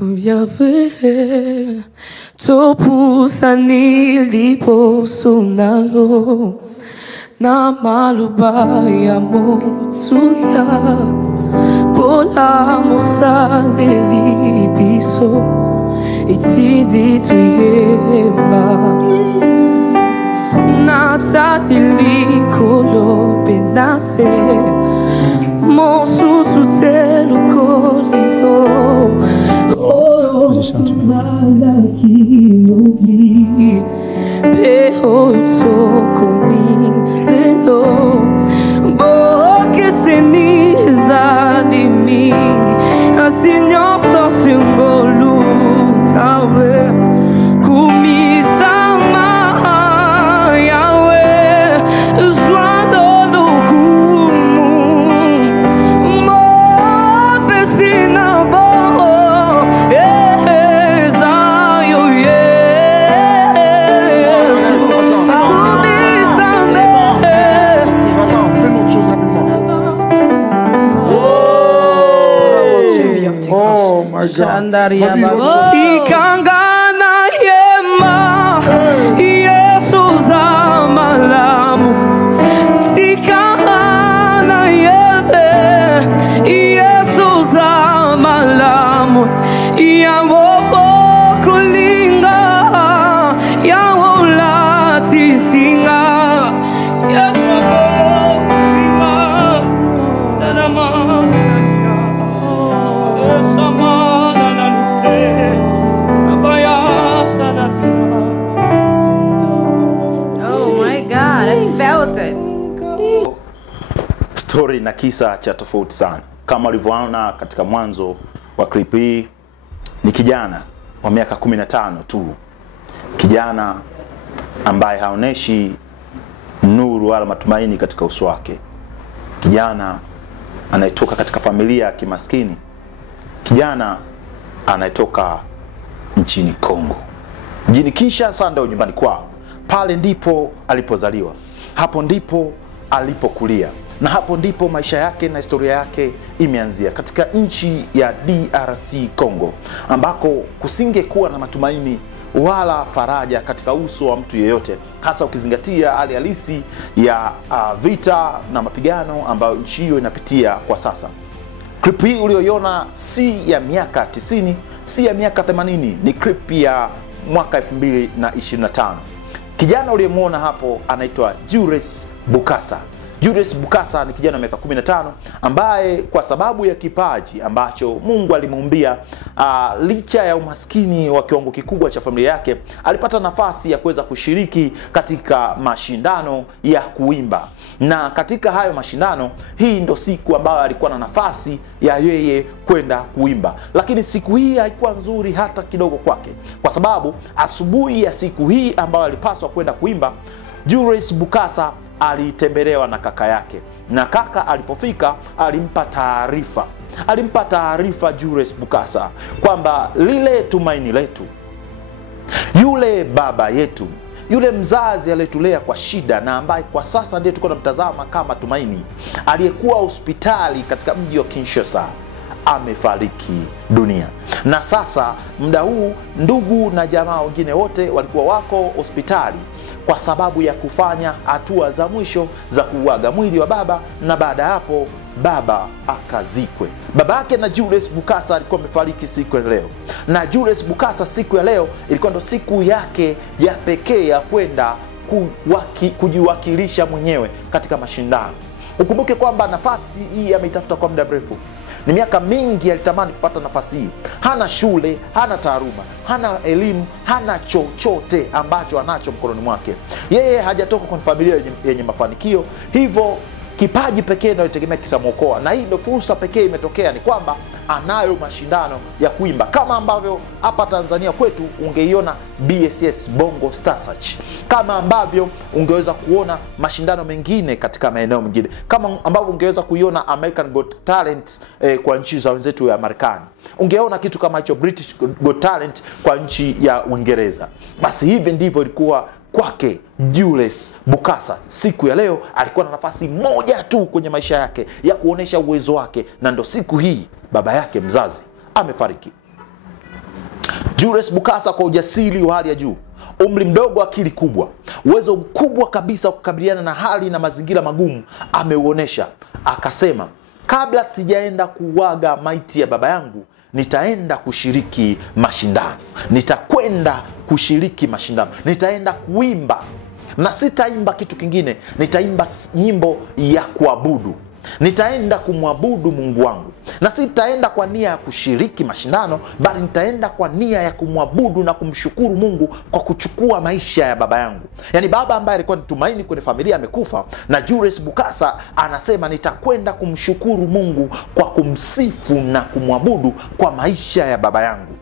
Yahweh, topusa niliposunalo na malubaya motuya pola mosalelibiso itidi tuyemba natanilikolo benase mosusu telukolio Peho toko lelo Boke seniza di mi Asinyo so singolu kawe Kumisama yawe Zwado lukumu Mo besina bo Oh my God. Sikangana yema Jesus amalamu Sikangana yebe Jesus amalamu Yawo kulinga Yawo lati singa Yesu kulinga Nanama Story na kisa cha tofauti sana. Kama ulivyoona katika mwanzo wa clip hii, ni kijana wa miaka 15 tu. Kijana ambaye haoneshi nuru wala matumaini katika uso wake. Kijana anayetoka katika familia ya kimaskini. Kijana anayetoka nchini Kongo. Mjini Kinshasa ndio nyumbani kwao. Pale ndipo alipozaliwa. Hapo ndipo alipokulia. Na hapo ndipo maisha yake na historia yake imeanzia, katika nchi ya DRC Congo, ambako kusingekuwa na matumaini wala faraja katika uso wa mtu yeyote, hasa ukizingatia hali halisi ya vita na mapigano ambayo nchi hiyo inapitia kwa sasa. Clip hii uliyoiona si ya miaka 90, si ya miaka 80, ni clip ya mwaka 2025. Kijana uliyemuona hapo anaitwa Julius Bukasa. Julius Bukasa ni kijana wa miaka 15 ambaye kwa sababu ya kipaji ambacho Mungu alimuumbia, licha ya umaskini wa kiwango kikubwa cha familia yake, alipata nafasi ya kuweza kushiriki katika mashindano ya kuimba. Na katika hayo mashindano, hii ndo siku ambayo alikuwa na nafasi ya yeye kwenda kuimba. Lakini siku hii haikuwa nzuri hata kidogo kwake, kwa sababu asubuhi ya siku hii ambayo alipaswa kwenda kuimba, Julius Bukasa alitembelewa na kaka yake, na kaka alipofika alimpa taarifa Julius Bukasa kwamba lile tumaini letu, yule baba yetu, yule mzazi aliyetulea kwa shida na ambaye kwa sasa ndiye tuko tunamtazama kama tumaini, aliyekuwa hospitali katika mji wa Kinshasa, amefariki dunia. Na sasa muda huu ndugu na jamaa wengine wote walikuwa wako hospitali kwa sababu ya kufanya hatua za mwisho za kuuaga mwili wa baba, na baada hapo baba akazikwe. Babake na Julius Bukasa alikuwa amefariki siku ya leo. Na Julius Bukasa siku ya leo ilikuwa ndo siku yake ya pekee ya kwenda kujiwakilisha mwenyewe katika mashindano. Ukumbuke kwamba nafasi hii ameitafuta kwa muda mrefu. Ni miaka mingi alitamani kupata nafasi hii. Hana shule, hana taaluma, hana elimu, hana chochote ambacho anacho mkononi mwake. Yeye hajatoka kwa familia yenye mafanikio, hivyo kipaji pekee ndio tegemea kitamwokoa. Na hii ndio fursa pekee imetokea, ni kwamba anayo mashindano ya kuimba, kama ambavyo hapa Tanzania kwetu ungeiona BSS Bongo Star Search, kama ambavyo ungeweza kuona mashindano mengine katika maeneo mengine, kama ambavyo ungeweza kuiona American Got Talent kwa nchi za wenzetu ya Marekani, ungeona kitu kama hicho British Got Talent kwa nchi ya Uingereza. Basi hivi ndivyo ilikuwa kwake Julius Bukasa. Siku ya leo alikuwa na nafasi moja tu kwenye maisha yake ya kuonesha uwezo wake, na ndo siku hii baba yake mzazi amefariki. Julius Bukasa kwa ujasiri wa hali ya juu, umri mdogo, akili kubwa, uwezo mkubwa kabisa wa kukabiliana na hali na mazingira magumu ameuonesha. Akasema, kabla sijaenda kuwaga maiti ya baba yangu, nitaenda kushiriki mashindano. Nitakwenda kushiriki mashindano. Nitaenda kuimba. Na sitaimba kitu kingine, nitaimba nyimbo ya kuabudu. Nitaenda kumwabudu Mungu wangu. Na sitaenda kwa nia ya kushiriki mashindano, bali nitaenda kwa nia ya kumwabudu na kumshukuru Mungu kwa kuchukua maisha ya baba yangu. Yani baba ambaye alikuwa ni tumaini kwenye familia amekufa, na Julius Bukasa anasema nitakwenda kumshukuru Mungu kwa kumsifu na kumwabudu kwa maisha ya baba yangu.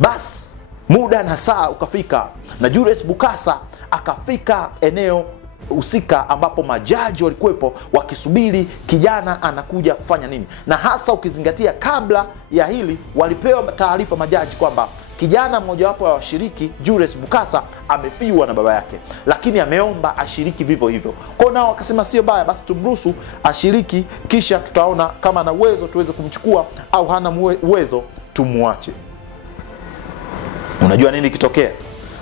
Basi muda na saa ukafika, na Julius Bukasa akafika eneo husika ambapo majaji walikuwepo wakisubiri kijana anakuja kufanya nini. Na hasa ukizingatia kabla ya hili walipewa taarifa majaji kwamba kijana mmoja wapo wa washiriki, Julius Bukasa, amefiwa na baba yake, lakini ameomba ashiriki vivyo hivyo. Kwa nao wakasema sio baya, basi tumruhusu ashiriki, kisha tutaona kama ana uwezo tuweze kumchukua, au hana uwezo tumuache. Unajua nini kitokea?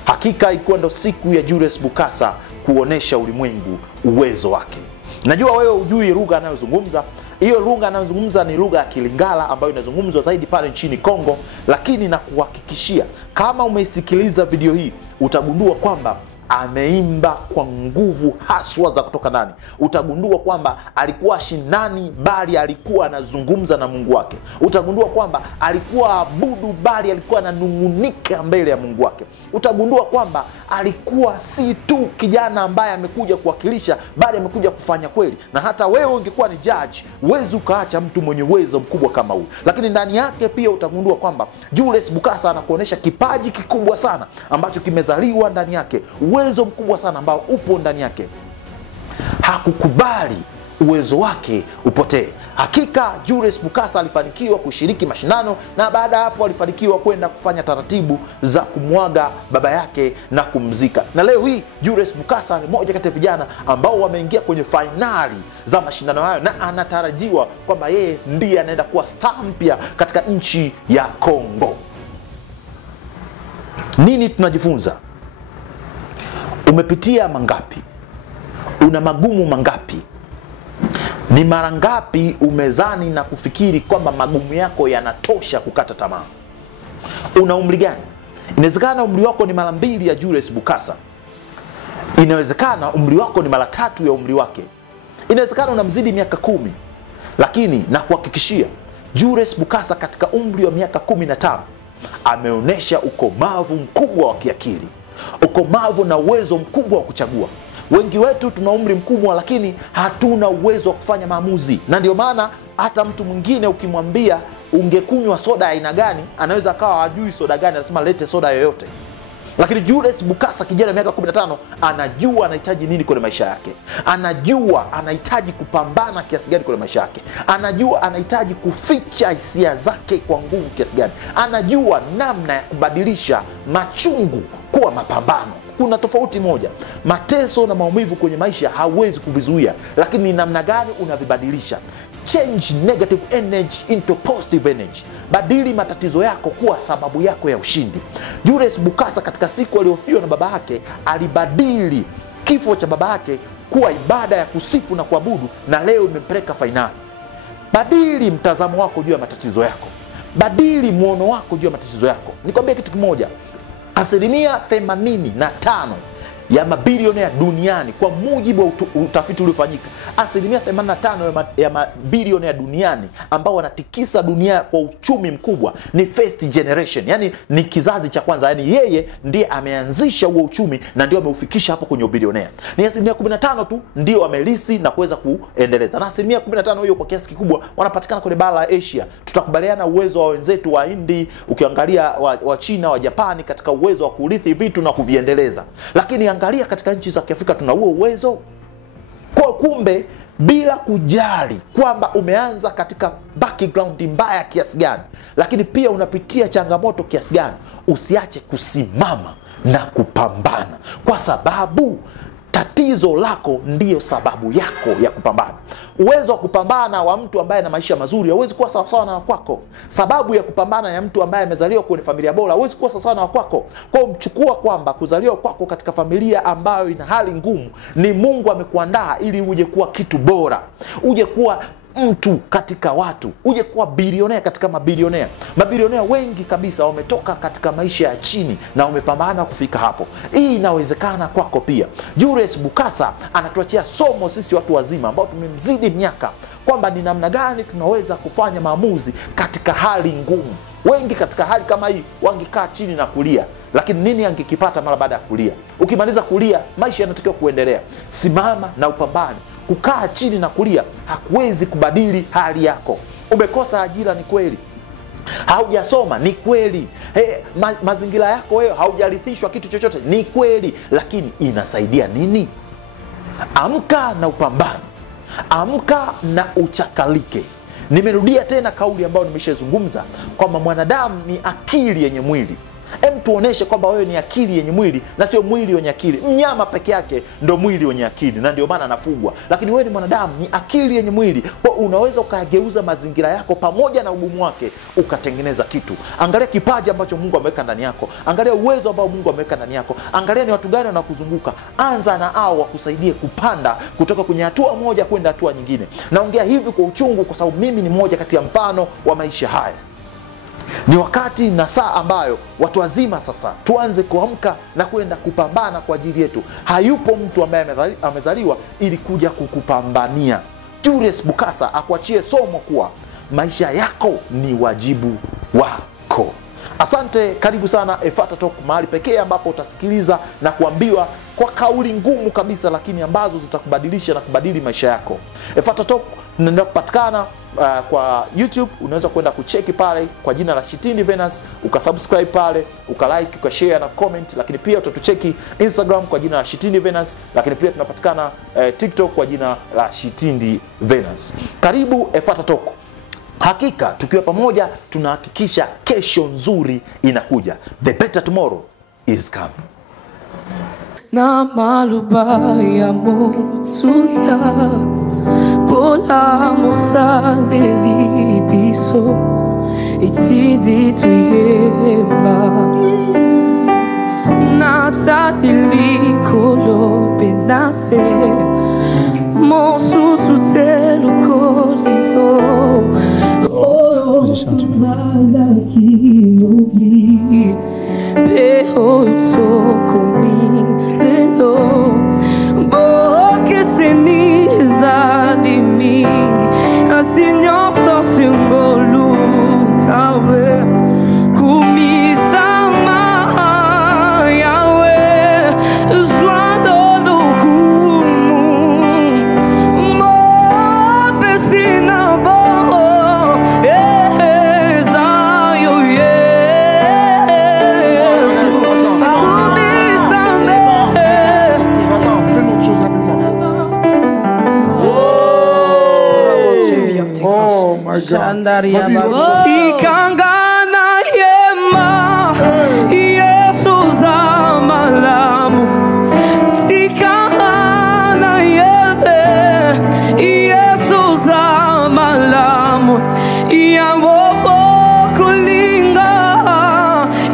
Hakika ilikuwa ndo siku ya Julius Bukasa kuonesha ulimwengu uwezo wake. Najua wewe hujui lugha anayozungumza. Hiyo lugha anayozungumza ni lugha ya Kilingala ambayo inazungumzwa zaidi pale nchini Kongo, lakini na kuhakikishia kama umeisikiliza video hii utagundua kwamba ameimba kwa nguvu haswa za kutoka ndani. Utagundua kwamba alikuwa shindani, bali alikuwa anazungumza na Mungu wake. Utagundua kwamba alikuwa abudu, bali alikuwa ananungunika mbele ya Mungu wake. Utagundua kwamba alikuwa si tu kijana ambaye amekuja kuwakilisha, bali amekuja kufanya kweli. Na hata wewe ungekuwa ni judge, huwezi ukaacha mtu mwenye uwezo mkubwa kama huyu. Lakini ndani yake pia utagundua kwamba Julius Bukasa anakuonesha kipaji kikubwa sana ambacho kimezaliwa ndani yake, uwezo mkubwa sana ambao upo ndani yake. Hakukubali uwezo wake upotee. Hakika Julius Bukasa alifanikiwa kushiriki mashindano, na baada ya hapo alifanikiwa kwenda kufanya taratibu za kumwaga baba yake na kumzika. Na leo hii Julius Bukasa ni mmoja kati ya vijana ambao wameingia kwenye finali za mashindano hayo, na anatarajiwa kwamba yeye ndiye anaenda kuwa star mpya katika nchi ya Kongo. Nini tunajifunza? Umepitia mangapi? Una magumu mangapi? Ni mara ngapi umezani na kufikiri kwamba magumu yako yanatosha kukata tamaa? Una umri gani? Inawezekana umri wako ni mara 2 ya Julius Bukasa. Inawezekana umri wako ni mara 3 ya umri wake. Inawezekana unamzidi miaka 10. Lakini na kuhakikishia, Julius Bukasa katika umri wa miaka 15 ameonesha ukomavu mkubwa wa kiakili, ukomavu na uwezo mkubwa wa kuchagua. Wengi wetu tuna umri mkubwa, lakini hatuna uwezo wa kufanya maamuzi. Na ndio maana hata mtu mwingine ukimwambia ungekunywa soda aina gani, anaweza akawa hajui soda gani, anasema lete soda yoyote. Lakini Julius Bukasa, kijana miaka 15, anajua anahitaji nini kwenye maisha yake. Anajua anahitaji kupambana kiasi gani kwenye maisha yake. Anajua anahitaji kuficha hisia zake kwa nguvu kiasi gani. Anajua namna ya kubadilisha machungu kuwa mapambano. Kuna tofauti moja. Mateso na maumivu kwenye maisha hauwezi kuvizuia, lakini ni namna gani unavibadilisha. Change negative energy into positive energy. Badili matatizo yako kuwa sababu yako ya ushindi. Julius Bukasa katika siku aliyofiwa na baba yake, alibadili kifo cha baba yake kuwa ibada ya kusifu na kuabudu, na leo imempeleka finali. Badili mtazamo wako juu ya matatizo yako. Badili muono wako juu ya matatizo yako. Nikwambie kitu kimoja. 85% ya mabilionea duniani, kwa mujibu wa utafiti uliofanyika, 85% ya mabilionea duniani ambao wanatikisa dunia kwa uchumi mkubwa ni first generation. Yani ni kizazi cha kwanza. Yani yeye ndiye ameanzisha huo uchumi na ndio ameufikisha hapo kwenye ubilionea. Ni 15% tu ndio wamelisi na kuweza kuendeleza. Na 15% hiyo kwa kiasi kikubwa wanapatikana kwenye bara la Asia. Tutakubaliana uwezo wa wenzetu wa Hindi, ukiangalia wa China, wa Japani katika uwezo wa kurithi vitu na kuviendeleza. Lakini angalia katika nchi za Kiafrika tuna huo uwezo. Kwa kumbe, bila kujali kwamba umeanza katika background mbaya kiasi gani, lakini pia unapitia changamoto kiasi gani, usiache kusimama na kupambana, kwa sababu Tatizo lako ndiyo sababu yako ya kupambana. Uwezo wa kupambana wa mtu ambaye ana maisha mazuri hauwezi kuwa sawa sawa na kwako. Sababu ya kupambana ya mtu ambaye amezaliwa kwenye familia bora hauwezi kuwa sawa sawa na kwako. Kwa hiyo mchukua kwamba kuzaliwa kwako katika familia ambayo ina hali ngumu ni Mungu amekuandaa ili uje kuwa kitu bora. Uje kuwa mtu katika watu, uje kuwa bilionea katika mabilionea. Mabilionea wengi kabisa wametoka katika maisha ya chini na wamepambana kufika hapo. Hii inawezekana kwako pia. Julius Bukasa anatuachia somo sisi watu wazima ambao tumemzidi miaka kwamba ni namna gani tunaweza kufanya maamuzi katika hali ngumu. Wengi katika hali kama hii wangekaa chini na kulia, lakini nini angekipata mara baada ya kulia? Ukimaliza kulia, maisha yanatakiwa kuendelea. Simama na upambane. Kukaa chini na kulia hakuwezi kubadili hali yako. Umekosa ajira, ni kweli. Haujasoma, ni kweli. Mazingira yako wewe haujarithishwa kitu chochote, ni kweli. Lakini inasaidia nini? Amka na upambane. Amka na uchakalike. Nimerudia tena kauli ambayo nimeshazungumza kwamba mwanadamu ni akili yenye mwili. Tuoneshe kwamba wewe ni akili yenye mwili na sio mwili wenye akili. Mnyama peke yake ndo mwili wenye akili na ndio maana anafugwa. Lakini wewe ni mwanadamu, ni akili yenye mwili. Kwa unaweza ukageuza mazingira yako pamoja na ugumu wake ukatengeneza kitu. Angalia kipaji ambacho Mungu ameweka ndani yako. Angalia uwezo ambao Mungu ameweka ndani yako. Angalia ni watu gani wanakuzunguka. Anza na hao wakusaidie kupanda kutoka kwenye hatua moja kwenda hatua nyingine. Naongea hivi kwa uchungu kwa sababu mimi ni mmoja kati ya mfano wa maisha haya. Ni wakati na saa ambayo watu wazima sasa tuanze kuamka na kwenda kupambana kwa ajili yetu. Hayupo mtu ambaye amezaliwa ili kuja kukupambania. Julius Bukasa akuachie somo kuwa maisha yako ni wajibu wako. Asante, karibu sana Efata Talk, mahali pekee ambapo utasikiliza na kuambiwa kwa kauli ngumu kabisa lakini ambazo zitakubadilisha na kubadili maisha yako. Efata Talk tunaendelea kupatikana kwa YouTube. Unaweza kwenda kucheki pale kwa jina la Shitindi Venance, ukasubscribe pale, ukalike, ukashare na comment. Lakini pia utatucheki Instagram kwa jina la Shitindi Venance, lakini pia tunapatikana TikTok kwa jina la Shitindi Venance. Karibu Efata Talk. Hakika tukiwa pamoja tunahakikisha kesho nzuri inakuja. The better tomorrow is coming. Na malubaya motsuya Kola musa lelibiso Itidi tuyemba Nata lili kolo benase Monsusu telu kolio Zala kinubi Peho tsoko milelo Boke seni zadi mingi Asinyo so singolu kawe Kumisama yawe Zwado lukumu Mo besina bo Sikangana yema Yesu za malamu Sikangana yebe Yesu za malamu Yawobo kulinga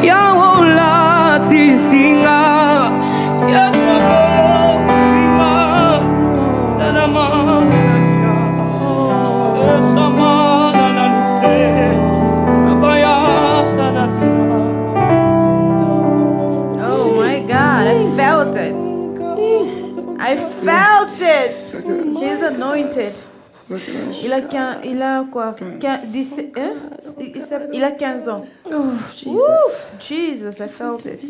Yawola tisinga Yesu wabo kulinga Nanama I felt it. He's anointed. Il a quoi? Il a 15 ans. Oh, Jesus. Woo, Jesus, I felt it.